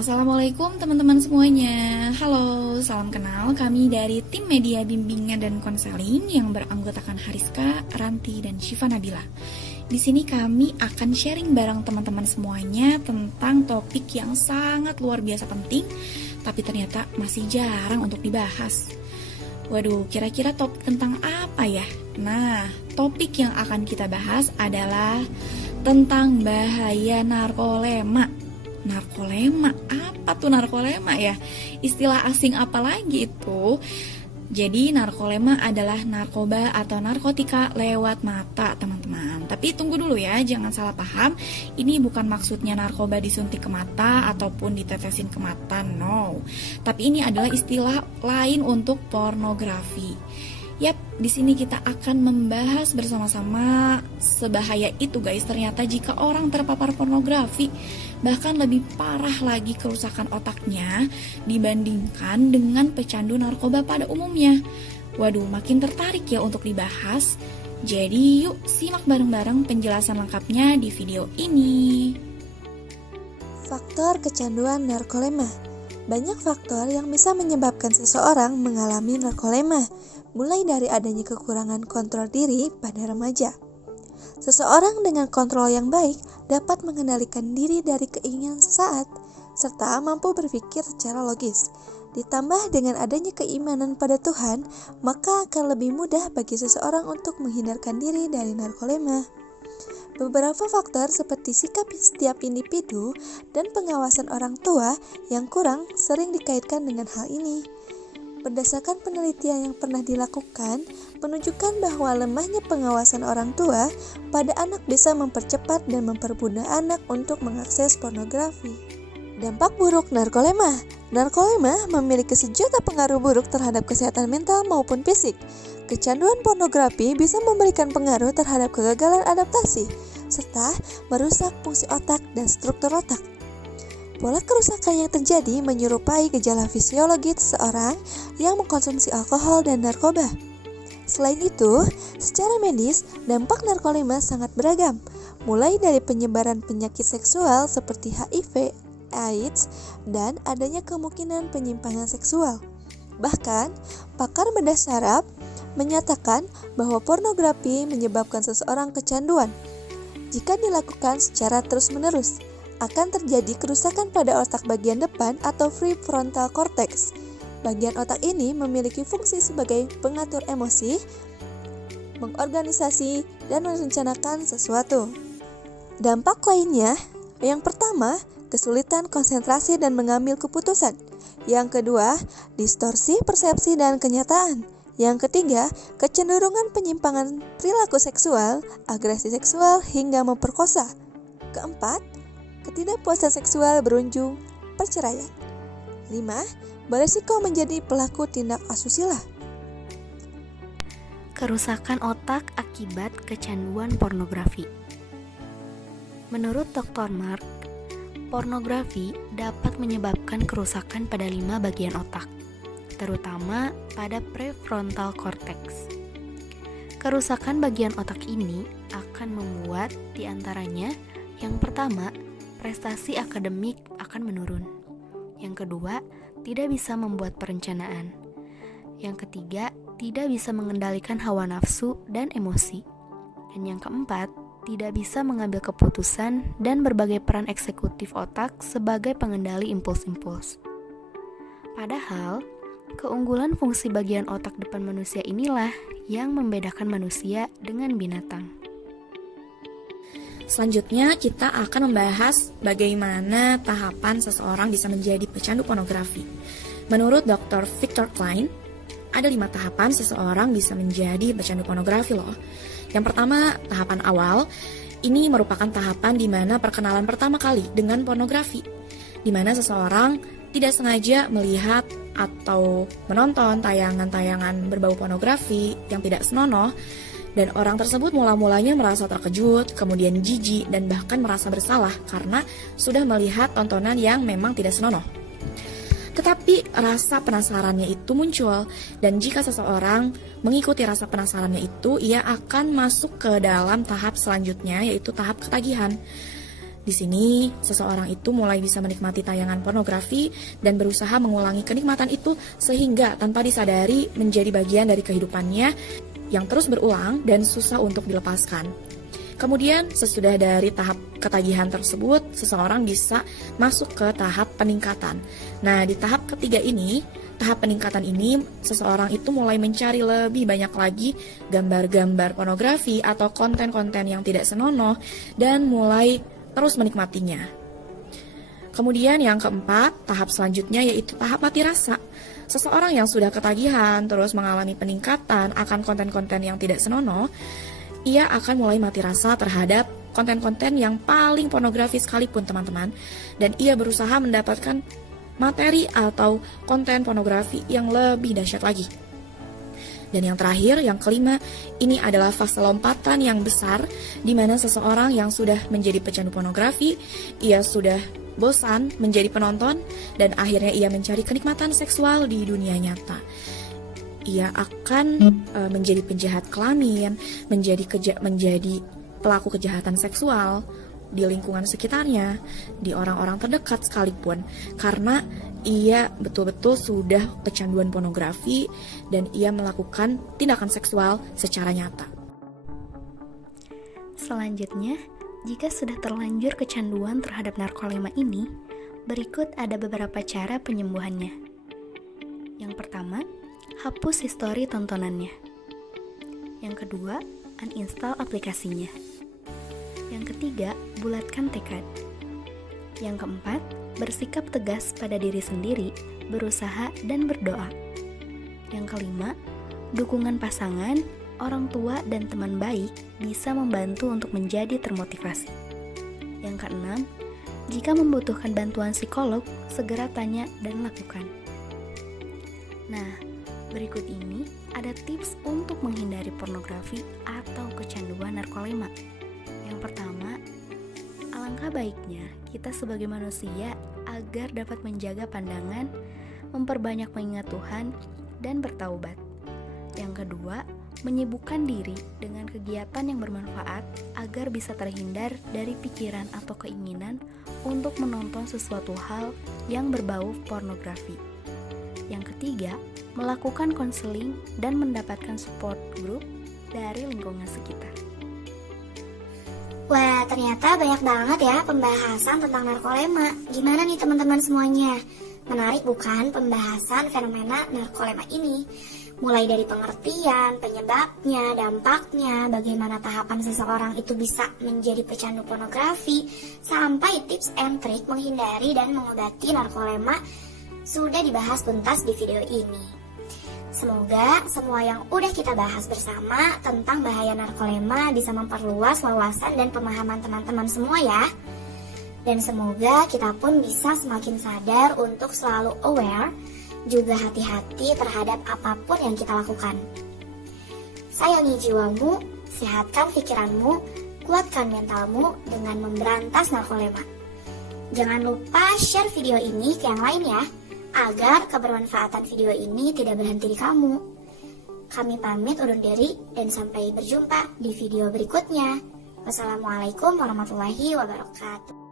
Assalamualaikum teman-teman semuanya. Halo, salam kenal. Kami dari tim media bimbingan dan konseling yang beranggotakan Hariska, Ranti, dan Syifa Nabila. Di sini kami akan sharing bareng teman-teman semuanya tentang topik yang sangat luar biasa penting, tapi ternyata masih jarang untuk dibahas. Waduh, kira-kira topik tentang apa ya? Nah, topik yang akan kita bahas adalah tentang bahaya narkolema. Narkolema, apa tuh narkolema ya? Istilah asing apa lagi itu? Jadi narkolema adalah narkoba atau narkotika lewat mata, teman-teman. Tapi tunggu dulu ya, jangan salah paham. Ini bukan maksudnya narkoba disuntik ke mata ataupun ditetesin ke mata, no. Tapi ini adalah istilah lain untuk pornografi. Yap, di sini kita akan membahas bersama-sama sebahaya itu guys. Ternyata jika orang terpapar pornografi, bahkan lebih parah lagi kerusakan otaknya dibandingkan dengan pecandu narkoba pada umumnya. Waduh, makin tertarik ya untuk dibahas. Jadi yuk simak bareng-bareng penjelasan lengkapnya di video ini. Faktor kecanduan narkolema. Banyak faktor yang bisa menyebabkan seseorang mengalami narkolema, mulai dari adanya kekurangan kontrol diri pada remaja. Seseorang dengan kontrol yang baik dapat mengendalikan diri dari keinginan sesaat, serta mampu berpikir secara logis. Ditambah dengan adanya keimanan pada Tuhan, maka akan lebih mudah bagi seseorang untuk menghindarkan diri dari narkolema. Beberapa faktor seperti sikap setiap individu dan pengawasan orang tua yang kurang sering dikaitkan dengan hal ini. Berdasarkan penelitian yang pernah dilakukan, menunjukkan bahwa lemahnya pengawasan orang tua pada anak bisa mempercepat dan mempermudah anak untuk mengakses pornografi. Dampak buruk narkolema. Narkolema memiliki sejuta pengaruh buruk terhadap kesehatan mental maupun fisik. Kecanduan pornografi bisa memberikan pengaruh terhadap kegagalan adaptasi, serta merusak fungsi otak dan struktur otak. Pola kerusakan yang terjadi menyerupai gejala fisiologi seseorang yang mengkonsumsi alkohol dan narkoba. Selain itu, secara medis, dampak narkolema sangat beragam, mulai dari penyebaran penyakit seksual seperti HIV, AIDS, dan adanya kemungkinan penyimpangan seksual. Bahkan, pakar bedah saraf menyatakan bahwa pornografi menyebabkan seseorang kecanduan. Jika dilakukan secara terus-menerus, akan terjadi kerusakan pada otak bagian depan atau prefrontal cortex. Bagian otak ini memiliki fungsi sebagai pengatur emosi, mengorganisasi, dan merencanakan sesuatu. Dampak lainnya, yang pertama, kesulitan konsentrasi dan mengambil keputusan. Yang kedua, distorsi persepsi dan kenyataan. Yang ketiga, kecenderungan penyimpangan perilaku seksual, agresi seksual, hingga memperkosa. Keempat, ketidakpuasan seksual berujung perceraian. 5. Beresiko menjadi pelaku tindak asusila. Kerusakan otak akibat kecanduan pornografi. Menurut Dr. Mark, pornografi dapat menyebabkan kerusakan pada 5 bagian otak, terutama pada prefrontal cortex. Kerusakan bagian otak ini akan membuat diantaranya, yang pertama, prestasi akademik akan menurun. Yang kedua, tidak bisa membuat perencanaan. Yang ketiga, tidak bisa mengendalikan hawa nafsu dan emosi. Dan yang keempat, tidak bisa mengambil keputusan dan berbagai peran eksekutif otak sebagai pengendali impuls-impuls. Padahal, keunggulan fungsi bagian otak depan manusia inilah yang membedakan manusia dengan binatang. Selanjutnya kita akan membahas bagaimana tahapan seseorang bisa menjadi pecandu pornografi. Menurut Dr. Victor Klein, ada 5 tahapan seseorang bisa menjadi pecandu pornografi loh. Yang pertama, tahapan awal. Ini merupakan tahapan di mana perkenalan pertama kali dengan pornografi, di mana seseorang tidak sengaja melihat atau menonton tayangan-tayangan berbau pornografi yang tidak senonoh, dan orang tersebut mula-mulanya merasa terkejut, kemudian jijik, dan bahkan merasa bersalah karena sudah melihat tontonan yang memang tidak senonoh. Tetapi rasa penasarannya itu muncul, dan jika seseorang mengikuti rasa penasarannya itu, ia akan masuk ke dalam tahap selanjutnya, yaitu tahap ketagihan. Di sini, seseorang itu mulai bisa menikmati tayangan pornografi dan berusaha mengulangi kenikmatan itu sehingga tanpa disadari menjadi bagian dari kehidupannya yang terus berulang dan susah untuk dilepaskan. Kemudian, sesudah dari tahap ketagihan tersebut, seseorang bisa masuk ke tahap peningkatan. Nah, di tahap ketiga ini, tahap peningkatan ini, seseorang itu mulai mencari lebih banyak lagi gambar-gambar pornografi atau konten-konten yang tidak senonoh dan mulai terus menikmatinya. Kemudian yang keempat, tahap selanjutnya yaitu tahap mati rasa. Seseorang yang sudah ketagihan terus mengalami peningkatan akan konten-konten yang tidak senonoh, ia akan mulai mati rasa terhadap konten-konten yang paling pornografi sekalipun teman-teman, dan ia berusaha mendapatkan materi atau konten pornografi yang lebih dahsyat lagi. Dan yang terakhir, yang kelima, ini adalah fase lompatan yang besar di mana seseorang yang sudah menjadi pecandu pornografi, ia sudah bosan menjadi penonton dan akhirnya ia mencari kenikmatan seksual di dunia nyata. Ia akan menjadi penjahat kelamin, menjadi pelaku kejahatan seksual di lingkungan sekitarnya, di orang-orang terdekat sekalipun, karena ia betul-betul sudah kecanduan pornografi dan ia melakukan tindakan seksual secara nyata. Selanjutnya, jika sudah terlanjur kecanduan terhadap narkolepma ini, berikut ada beberapa cara penyembuhannya. Yang pertama, hapus histori tontonannya. Yang kedua, uninstall aplikasinya. Yang ketiga, bulatkan tekad. Yang keempat, bersikap tegas pada diri sendiri, berusaha dan berdoa. Yang kelima, dukungan pasangan, orang tua, dan teman baik bisa membantu untuk menjadi termotivasi. Yang keenam, jika membutuhkan bantuan psikolog, segera tanya dan lakukan. Nah, berikut ini ada tips untuk menghindari pornografi atau kecanduan narkolepma. Yang pertama, alangkah baiknya kita sebagai manusia agar dapat menjaga pandangan, memperbanyak mengingat Tuhan, dan bertaubat. Yang kedua, menyibukkan diri dengan kegiatan yang bermanfaat agar bisa terhindar dari pikiran atau keinginan untuk menonton sesuatu hal yang berbau pornografi. Yang ketiga, melakukan konseling dan mendapatkan support group dari lingkungan sekitar. Wah, ternyata banyak banget ya pembahasan tentang narkolepma. Gimana nih teman-teman semuanya? Menarik bukan pembahasan fenomena narkolepma ini? Mulai dari pengertian, penyebabnya, dampaknya, bagaimana tahapan seseorang itu bisa menjadi pecandu pornografi, sampai tips and trik menghindari dan mengobati narkolepma sudah dibahas tuntas di video ini. Semoga semua yang udah kita bahas bersama tentang bahaya narkolepma bisa memperluas wawasan dan pemahaman teman-teman semua ya. Dan semoga kita pun bisa semakin sadar untuk selalu aware, juga hati-hati terhadap apapun yang kita lakukan. Sayangi jiwamu, sehatkan pikiranmu, kuatkan mentalmu dengan memberantas narkolepma. Jangan lupa share video ini ke yang lain ya, agar kebermanfaatan video ini tidak berhenti di kamu. Kami pamit undur diri dan sampai berjumpa di video berikutnya. Wassalamualaikum warahmatullahi wabarakatuh.